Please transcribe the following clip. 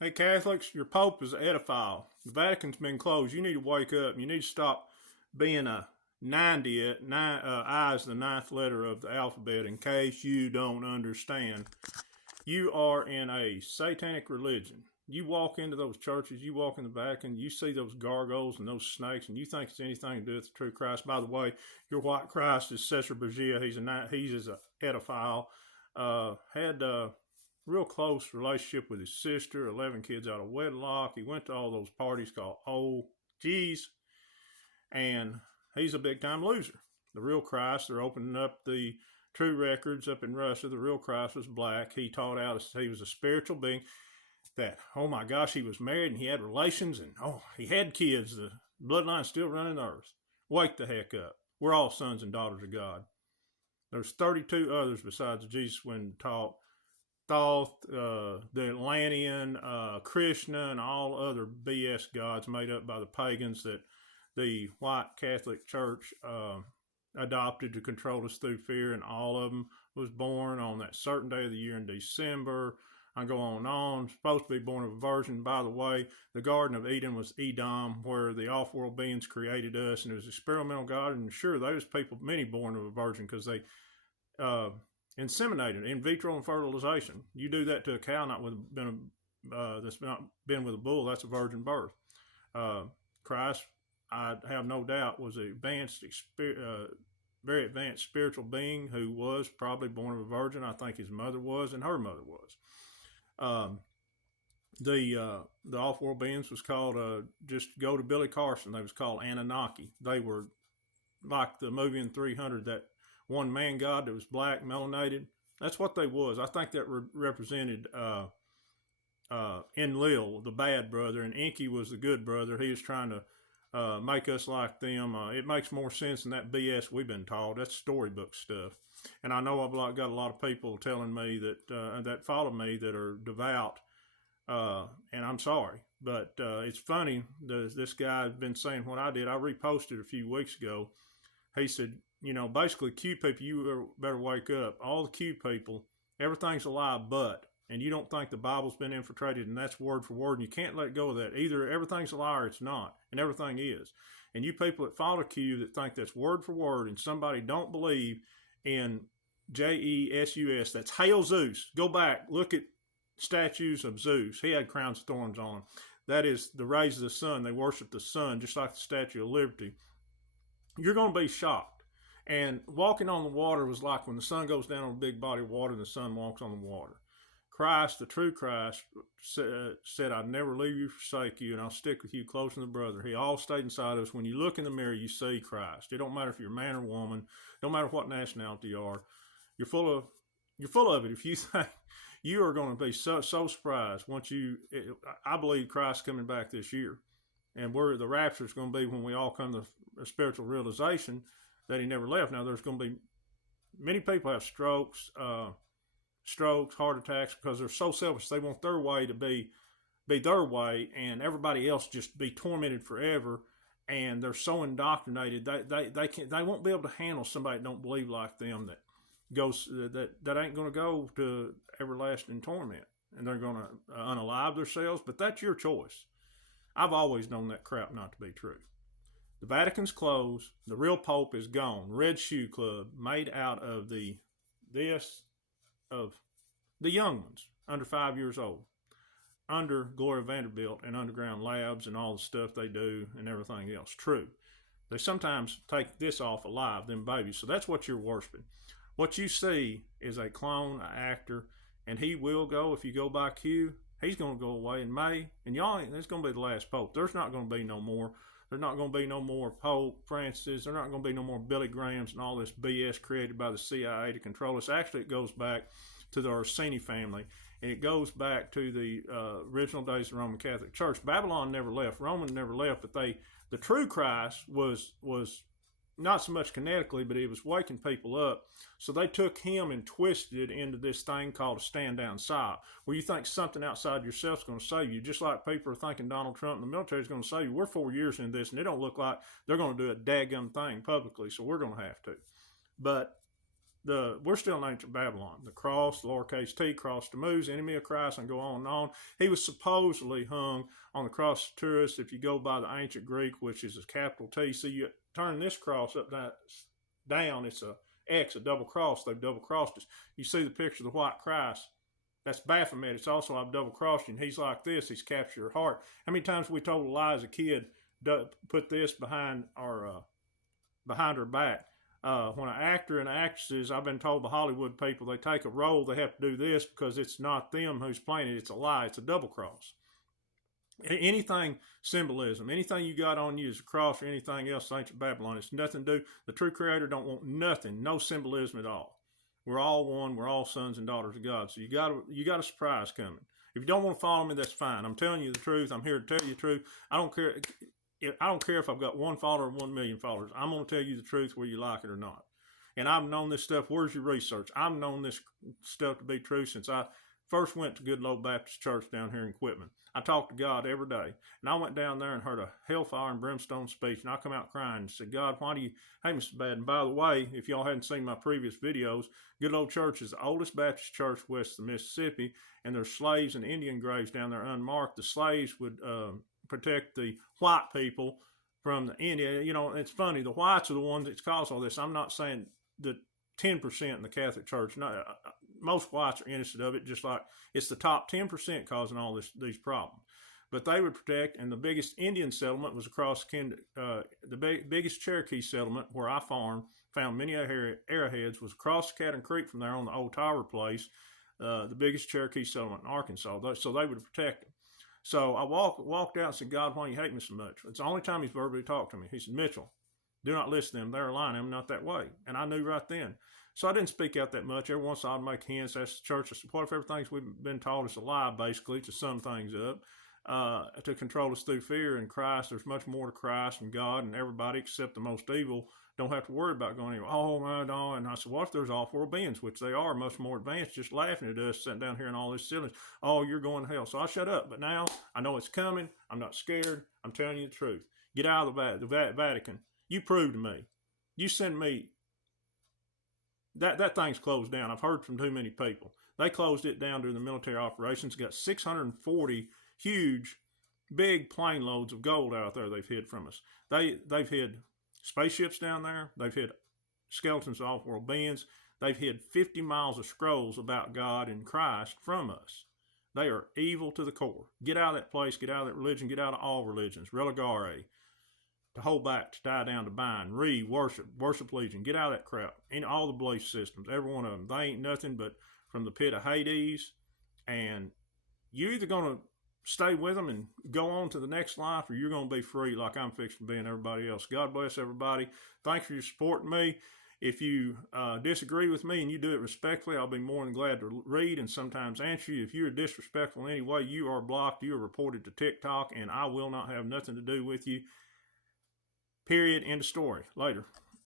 Hey, Catholics, your Pope is an pedophile. The Vatican's been closed. You need to wake up. You need to stop being a 90. I is the ninth letter of the alphabet, in case you don't understand. You are in a satanic religion. You walk into those churches, you walk in the Vatican, you see those gargoyles and those snakes, and you think it's anything to do with the true Christ. By the way, your white Christ is Cesar Borgia. He's a pedophile. Had real close relationship with his sister, 11 kids out of wedlock. He went to all those parties called OGs, and he's a big time loser. The real Christ, they're opening up the true records up in Russia. The real Christ was black. He taught out he was a spiritual being that, oh my gosh, he was married and he had relations and, oh, he had kids. The bloodline's still running the earth. Wake the heck up. We're all sons and daughters of God. There's 32 others besides Jesus when taught Thoth, the Atlantean, Krishna, and all other BS gods made up by the pagans that the white Catholic Church adopted to control us through fear, and all of them was born on that certain day of the year in December. I go on. Supposed to be born of a virgin. By the way, the Garden of Eden was Edom, where the off-world beings created us, and it was experimental God. And sure, those people, many born of a virgin, because they inseminated, in vitro fertilization. You do that to a cow that's not been with a bull, that's a virgin birth. Christ, I have no doubt, was an very advanced spiritual being who was probably born of a virgin. I think his mother was, and her mother was. The off-world beings was called, just go to Billy Carson, they was called Anunnaki. They were like the movie in 300, that one man god that was black, melanated. That's what they was. I think that represented Enlil, the bad brother, and Enki was the good brother. He was trying to make us like them. It makes more sense than that BS we've been taught. That's storybook stuff. And I know I've got a lot of people telling me that follow me that are devout, and I'm sorry. But it's funny, this guy has been saying what I did. I reposted a few weeks ago. He said, basically, Q people, you better wake up. All the Q people, everything's a lie but, and you don't think the Bible's been infiltrated, and that's word for word, and you can't let go of that. Either everything's a lie or it's not, and everything is. And you people that follow Q that think that's word for word, and somebody don't believe in Jesus, that's Hail Zeus. Go back, look at statues of Zeus. He had crowns of thorns on him. That is the rays of the sun. They worship the sun, just like the Statue of Liberty. You're going to be shocked. And walking on the water was like when the sun goes down on a big body of water and the sun walks on the water. Christ, the true Christ, said, I'd never leave you, forsake you, and I'll stick with you closer than a brother. He all stayed inside us. When you look in the mirror, you see Christ. It don't matter if you're a man or woman. It don't matter what nationality you are. You're full of it. If you think you are going to be so surprised I believe Christ's coming back this year. And the rapture is going to be when we all come to a spiritual realization that he never left. Now, there's going to be many people have strokes, heart attacks, because they're so selfish. They want their way to be their way, and everybody else just be tormented forever. And they're so indoctrinated they won't be able to handle somebody that don't believe like them, that ain't going to go to everlasting torment, and they're going to unalive themselves. But that's your choice. I've always known that crap not to be true. The Vatican's closed. The real Pope is gone. Red Shoe Club, made out of the young ones, under 5 years old, under Gloria Vanderbilt and underground labs and all the stuff they do and everything else. True. They sometimes take this off alive, them babies. So that's what you're worshiping. What you see is a clone, an actor, and he will go, if you go by Q, he's going to go away in May, and it's going to be the last Pope. There's not going to be no more. There's not going to be no more Pope Francis. There's not going to be no more Billy Grahams and all this BS created by the CIA to control us. Actually, it goes back to the Orsini family, and it goes back to the original days of the Roman Catholic Church. Babylon never left. Roman never left, but the true Christ was not so much kinetically, but he was waking people up. So they took him and twisted it into this thing called a stand down psyop, where you think something outside yourself is going to save you, just like people are thinking Donald Trump and the military is going to save you. We're 4 years into this, and it don't look like they're going to do a daggum thing publicly, so we're going to have to. But we're still in ancient Babylon. The cross, lowercase t, cross to moves, enemy of Christ, and go on and on. He was supposedly hung on the cross of Taurus, if you go by the ancient Greek, which is a capital T. So you turn this cross up down, it's a X, a double cross. They've double crossed us. You see the picture of the white Christ. That's Baphomet. It's also I've double crossed you. And he's like this. He's captured your heart. How many times we told a lie as a kid? Put this behind our back. When an actor and actresses, I've been told the Hollywood people, they take a role, they have to do this because it's not them who's playing it. It's a lie. It's a double cross. Anything symbolism, anything you got on you is a cross or anything else, ancient Babylon. It's nothing to do. The true creator don't want nothing, no symbolism at all. We're all one. We're all sons and daughters of God. So you got a surprise coming. If you don't want to follow me, that's fine. I'm telling you the truth. I'm here to tell you the truth. I don't care if I've got 1 follower or 1 million followers. I'm going to tell you the truth whether you like it or not. And I've known this stuff. Where's your research? I've known this stuff to be true since I first went to Good Old Baptist Church down here in Quitman. I talked to God every day. And I went down there and heard a hellfire and brimstone speech. And I come out crying and said, God, why do you hate me so bad? And by the way, if y'all hadn't seen my previous videos, Good Old Church is the oldest Baptist church west of the Mississippi. And there's slaves and Indian graves down there unmarked. The slaves would protect the white people from the Indian. You know, it's funny. The whites are the ones that's caused all this. I'm not saying that 10% in the Catholic Church. No, most whites are innocent of it, just like it's the top 10% causing all these problems. But they would protect, and the biggest Indian settlement was across the biggest Cherokee settlement where I found many arrowheads was across Cadden Creek from there on the old Tower place, the biggest Cherokee settlement in Arkansas. So they would protect them. So I walked out and said, God, why do you hate me so much? It's the only time he's verbally talked to me. He said, Mitchell, do not listen to them. They're lying. I'm not that way. And I knew right then. So I didn't speak out that much. Every once in a while I'd make hints. That's the church. I said, what if everything we've been taught is a lie, basically, to sum things up, to control us through fear in Christ? There's much more to Christ and God, and everybody except the most evil don't have to worry about going anywhere. Oh, my God. And I said, what if there's offworld beings, which they are much more advanced, just laughing at us, sitting down here in all this silliness. Oh, you're going to hell. So I shut up. But now I know it's coming. I'm not scared. I'm telling you the truth. Get out of the Vatican. You prove to me. You send me. That thing's closed down. I've heard from too many people. They closed it down during the military operations. Got 640 huge, big plane loads of gold out there they've hid from us. They've hid spaceships down there. They've hid skeletons of off-world beings. They've hid 50 miles of scrolls about God and Christ from us. They are evil to the core. Get out of that place. Get out of that religion. Get out of all religions. Religare. To hold back, to die down, to bind, read, worship legion. Get out of that crap. And all the belief systems, every one of them. They ain't nothing but from the pit of Hades. And you're either going to stay with them and go on to the next life, or you're going to be free like I'm fixing to be and everybody else. God bless everybody. Thanks for your supporting me. If you disagree with me and you do it respectfully, I'll be more than glad to read and sometimes answer you. If you're disrespectful in any way, you are blocked. You are reported to TikTok, and I will not have nothing to do with you. Period. End of story. Later.